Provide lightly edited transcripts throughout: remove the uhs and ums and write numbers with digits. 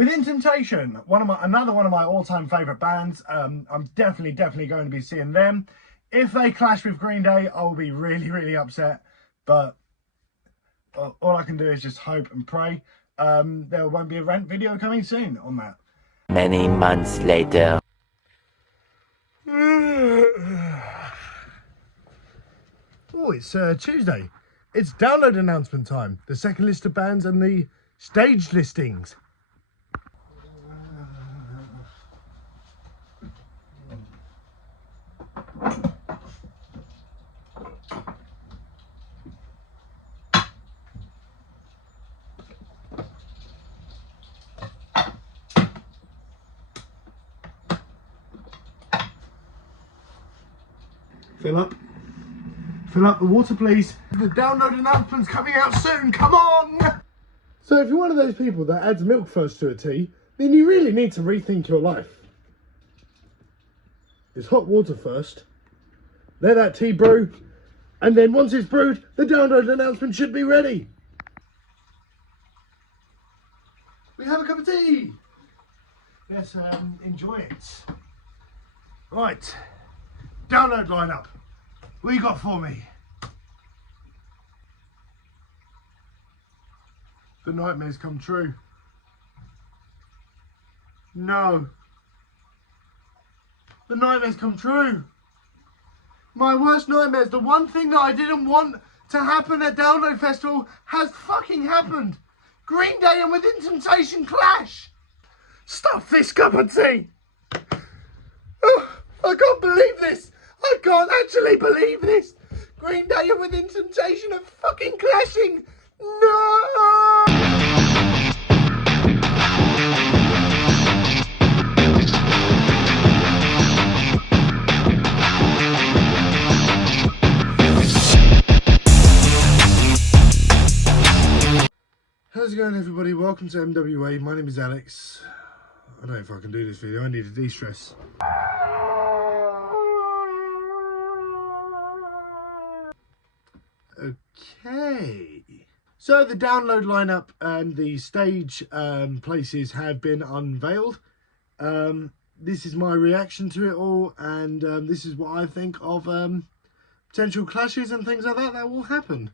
Within Temptation, another one of my all-time favourite bands. I'm definitely going to be seeing them. If they clash with Green Day, I'll be really upset. But all I can do is just hope and pray. There won't be a rant video coming soon on that. Many months later. Oh, it's Tuesday. It's download announcement time. The second list of bands and the stage listings. Fill up the water, please. The download announcement's coming out soon, come on! So if you're one of those people that adds milk first to a tea, then you really need to rethink your life. It's hot water first, let that tea brew, and then once it's brewed, the download announcement should be ready. We have a cup of tea. Let's enjoy it. Right, download lineup. What you got for me? The nightmares come true. No. The nightmares come true. My worst nightmares, the one thing that I didn't want to happen at Download Festival has fucking happened. Green Day and Within Temptation clash. Stuff this cup of tea. Oh, I can't believe this. I can't actually believe this. Green Day and Within Temptation are fucking clashing. No! How's it going, everybody? Welcome to MWA. My name is Alex. I don't know if I can do this video. I need to de-stress. Okay, so the download lineup and the stage places have been unveiled. This is my reaction to it all, and this is what I think of potential clashes and things like that will happen.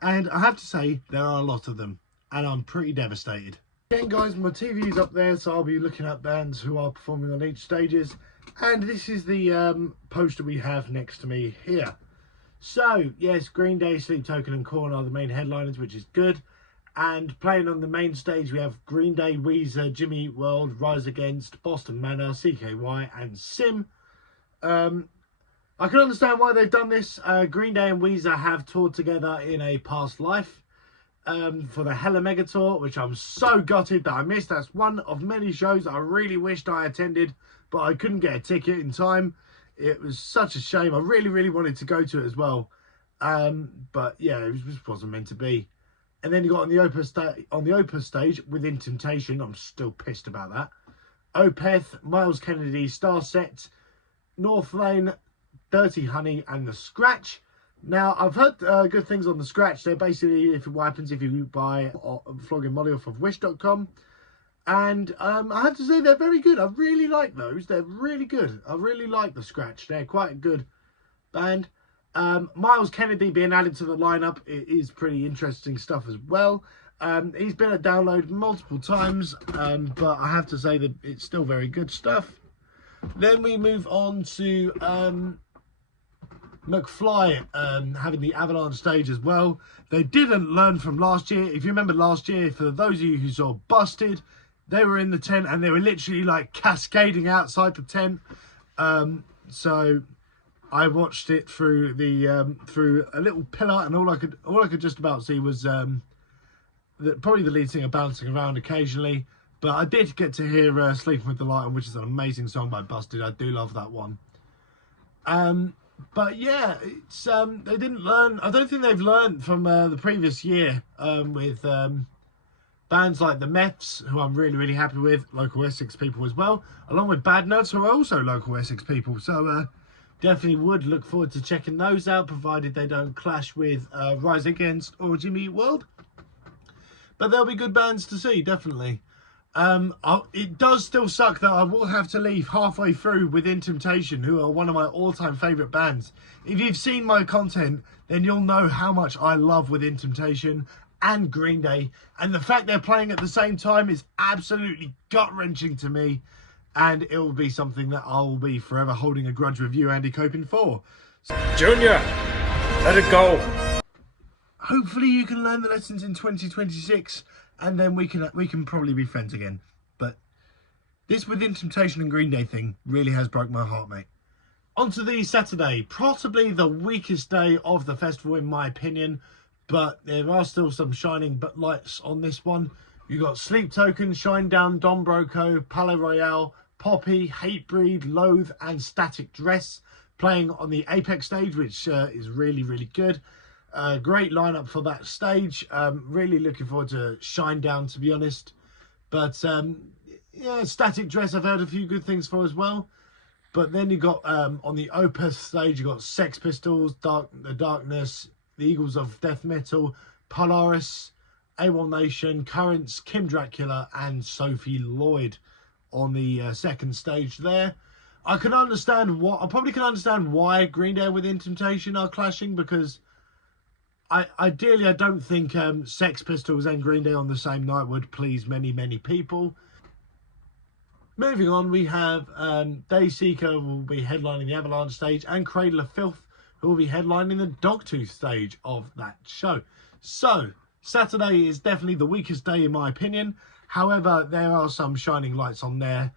And I have to say, there are a lot of them, and I'm pretty devastated. Again, guys, my TV is up there, so I'll be looking at bands who are performing on each stages. And this is the poster we have next to me here. So, yes, Green Day, Sleep Token and Korn are the main headliners, which is good. And playing on the main stage, we have Green Day, Weezer, Jimmy Eat World, Rise Against, Boston Manor, CKY and Sim. I can understand why they've done this. Green Day and Weezer have toured together in a past life for the Hella Mega Tour, which I'm so gutted that I missed. That's one of many shows I really wished I attended, but I couldn't get a ticket in time. It was such a shame. I really wanted to go to it as well. But yeah, it just wasn't meant to be. And then you got on the Opeth stage, Within Temptation. I'm still pissed about that. Opeth, Miles Kennedy, Starset, North Lane, Dirty Honey, and The Scratch. Now, I've heard good things on The Scratch. They're basically what happens if you buy Flogging Molly off of Wish.com. And I have to say they're very good. I really like those. They're really good. I really like The Scratch. They're quite a good band. Miles Kennedy being added to the lineup is pretty interesting stuff as well. He's been at Download multiple times, but I have to say that it's still very good stuff. Then we move on to McFly having the Avalanche stage as well. They didn't learn from last year. If you remember last year, for those of you who saw Busted, they were in the tent and they were literally like cascading outside the tent. So I watched it through the through a little pillar, and all I could just about see was probably the lead singer bouncing around occasionally. But I did get to hear Sleeping with the Light On, which is an amazing song by Busted. I do love that one. But yeah, it's they didn't learn. I don't think they've learned from the previous year with bands like the Meths, who I'm really happy with, local Essex people as well, along with Bad Nuts, who are also local Essex people. So definitely would look forward to checking those out, provided they don't clash with Rise Against or Jimmy Eat World. But they'll be good bands to see, definitely. It does still suck that I will have to leave halfway through Within Temptation, who are one of my all-time favourite bands. If you've seen my content, then you'll know how much I love Within Temptation and Green Day. And the fact they're playing at the same time is absolutely gut-wrenching to me. And it will be something that I'll be forever holding a grudge with you, Andy Copin, for. Junior, let it go. Hopefully you can learn the lessons in 2026, and then we can probably be friends again. But this Within Temptation and Green Day thing really has broke my heart, mate. On to the Saturday, possibly the weakest day of the festival in my opinion, but there are still some shining lights on this one. You got Sleep Token, Shinedown, Don Broco, Palo Royale, Poppy, Hatebreed, Loathe, and Static Dress playing on the Apex stage, which is really, really good. Great lineup for that stage. Really looking forward to Shinedown, to be honest. But yeah, Static Dress I've heard a few good things for as well. But then you got on the Opus stage, you got Sex Pistols, The Darkness, the Eagles of Death Metal, Polaris, AWOL Nation, Currents, Kim Dracula, and Sophie Lloyd on the second stage there. I probably can understand why Green Day Within Temptation are clashing, because ideally I don't think Sex Pistols and Green Day on the same night would please many, many people. Moving on, we have Dayseeker will be headlining the Avalanche stage, and Cradle of Filth, who will be headlining the Dogtooth stage of that show. So, Saturday is definitely the weakest day in my opinion. However, there are some shining lights on there,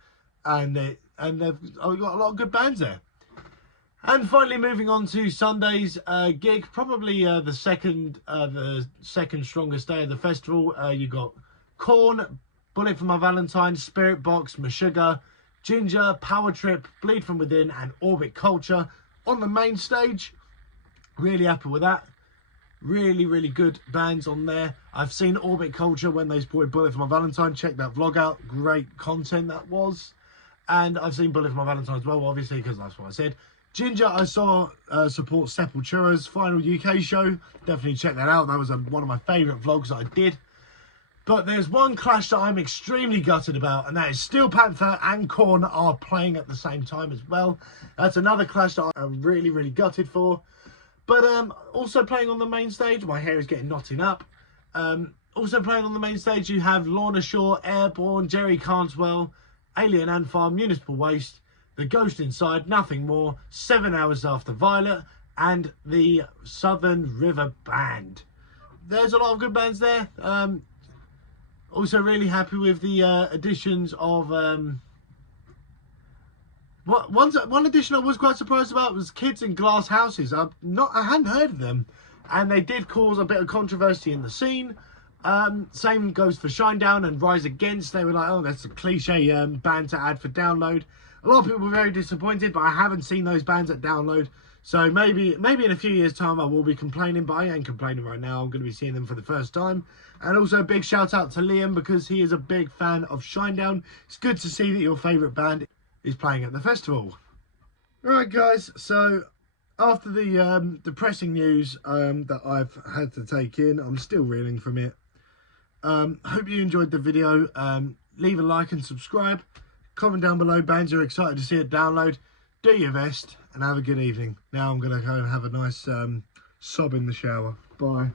and they've got a lot of good bands there. And finally, moving on to Sunday's gig, probably the second strongest day of the festival. You got Korn, Bullet for My Valentine, Spirit Box, Meshuggah, Ginger, Power Trip, Bleed From Within, and Orbit Culture on the main stage. Really happy with that. Really, really good bands on there. I've seen Orbit Culture when they supported Bullet for My Valentine. Check that vlog out. Great content that was. And I've seen Bullet for My Valentine as well, obviously, because that's what I said. Ginger, I saw support Sepultura's final UK show. Definitely check that out. That was one of my favourite vlogs that I did. But there's one clash that I'm extremely gutted about, and that is Steel Panther and Korn are playing at the same time as well. That's another clash that I'm really, really gutted for. But also playing on the main stage, my hair is getting knotted up. Also playing on the main stage, you have Lorna Shore, Airborne, Jerry Carswell, Alien Ant Farm, Municipal Waste, The Ghost Inside, Nothing More, 7 Hours After Violet, and the Southern River Band. There's a lot of good bands there. Also really happy with the additions of one addition I was quite surprised about was Kids in Glass Houses. I hadn't heard of them, and they did cause a bit of controversy in the scene. Same goes for Shinedown and Rise Against. They were like, oh, that's a cliche band to add for Download. A lot of people were very disappointed, but I haven't seen those bands at Download. So maybe in a few years' time I will be complaining, but I ain't complaining right now. I'm going to be seeing them for the first time. And also a big shout out to Liam, because he is a big fan of Shinedown. It's good to see that your favourite band is playing at the festival. Right, guys, so after the depressing news that I've had to take in, I'm still reeling from it. Hope you enjoyed the video. Leave a like and subscribe. Comment down below bands you're excited to see at Download. Do your best and have a good evening. Now I'm going to go and have a nice sob in the shower. Bye.